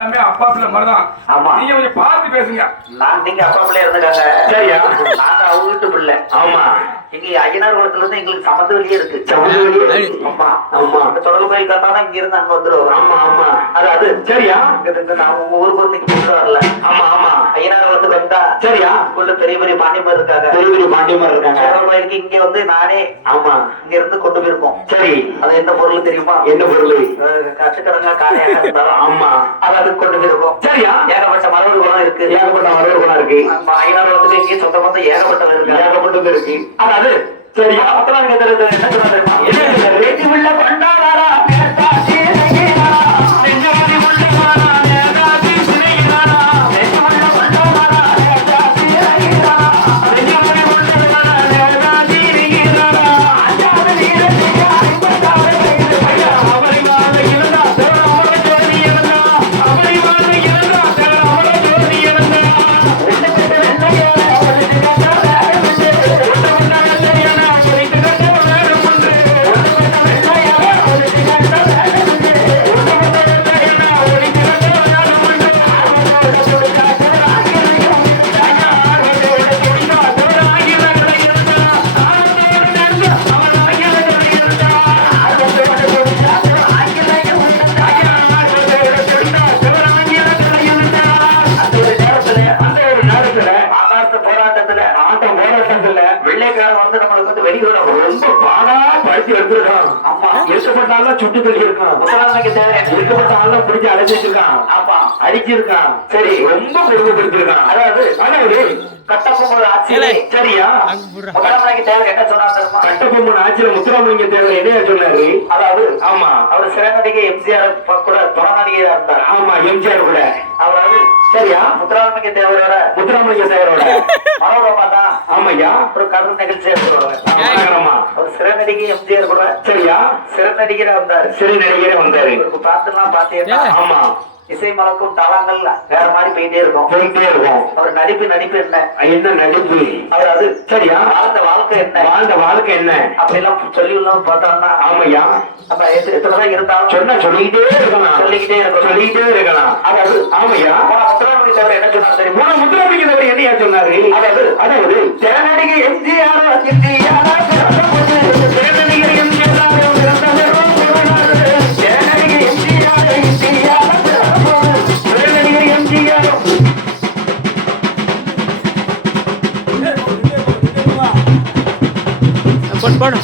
எல்லாமே அப்பா பிள்ளை மாதிரிதான். ஆமா. நீங்க கொஞ்சம் பார்த்து பேசுங்க. நான் நீங்க அப்பா பிள்ளை இருந்துக்காங்க சரியா? நாங்க அவங்க வீட்டு பிள்ளை. ஆமா. இங்க ஐயனார் குளத்துல இருந்து எங்களுக்கு சமத்து வழியே இருக்கு. சமத்து வழியே. ஆமா. ஆமா. அந்த தொடர்பு கோயில் கட்டானா இங்க இருந்து அங்க வந்துருவோம் ஆமா ஆமா. அது அது. சரியா? இங்க நான் உங்க ஊருக்கு வந்து இங்க வரல. சரியா உள்ள பெரிய பெரிய பாண்டியமார் இருக்காங்க. பெரிய பெரிய பாண்டியமா இருக்காங்க. கோயிலுக்கு இங்க வந்து நானே ஆமா. இங்க இருந்து கொண்டு போயிருக்கோம் சரி. அது என்ன பொருள் தெரியுமா? என்ன பொருள்? கட்டுக்கடங்கா காலையாக இருந்தாலும் ஆமா. அது அதுக்கு கொண்டு போயிருக்கோம் சரியா? ஏகப்பட்ட மரபு குணம் இருக்கு. ஏகப்பட்ட குணம் இருக்கு. குளத்துக்கு இங்கே சொந்த மொத்தம் ஏகப்பட்டது இருக்கு. ஏகப்பட்டது இருக்கு. அதாவது சரியா? என்ன தெரியுமா என்ன கொண்டாடாரா, போராட்டத்துல ஆட்டம் போராட்டத்துல வெள்ளைக்காரன் வந்து நம்மளுக்கு வந்து வெளியூர் ரொம்ப பாடா படுத்தி எடுத்துருக்கான். ஆமா. இருக்கப்பட்டாலும் சுட்டு தள்ளி இருக்கான் முதலாளிக்கு தேவை. இருக்கப்பட்டாலும் பிடிச்சி அடைச்சி வச்சிருக்கான் ஆமா. அடிச்சிருக்கான். சரி. ரொம்ப கொடுமைப்படுத்திருக்கான் அதாவது அதாவது என்ன கட்டபொம்மன் ஆட்சியில முத்துராமலிங்க தேவர் என்னையா சொன்னாரு? அதாவது ஆமா. அவர் சிறநடிகை எம்ஜிஆர் கூட துணை நடிகையா இருந்தார். ஆமா எம்ஜிஆர் கூட. அதாவது சரியா? முத்துராமலிங்க தேவரோட முத்துராமலிங்க தேவரோட. மனோரமா தான் ஆமையா ஒரு கருண் நிகழ்ச்சி ஏற்படுவாங்க வணக்கம்மா. அவர் சிறநடிகை எம்ஜிஆர் கூட சரியா? சிறநடிகரா இருந்தாரு. சிறை நடிகரே வந்தாரு. பாட்டுலாம் பாத்தீங்கன்னா ஆமா. இசை மலக்கும் தளங்கள் வேற மாதிரி போயிட்டே இருக்கும். போயிட்டே இருக்கும். அவர் நடிப்பு நடிப்பு என்ன? என்ன நடிப்பு? அவர் அது சரியா? வாழ்ந்த வாழ்க்கை என்ன? வாழ்ந்த வாழ்க்கை என்ன? அப்படிலாம் சொல்லி எல்லாம் பார்த்தோம்னா ஆமையா? நம்ம எத்த- எத்தனைதான் இருந்தாலும் சொன்னா சொல்லிக்கிட்டே இருக்கலாம். சொல்லிக்கிட்டே இருக்கணும். சொல்லிக்கிட்டே இருக்கலாம். அதாவது ஆமையா? முத்துராமலிங்க தேவர் என்ன சொன்னார் தெரியுமா? மூணு முத்துராமலிங்க தேவர் என்னையா சொன்னாரு? அதாவது அதாவது திறனடிகை Bueno, bueno.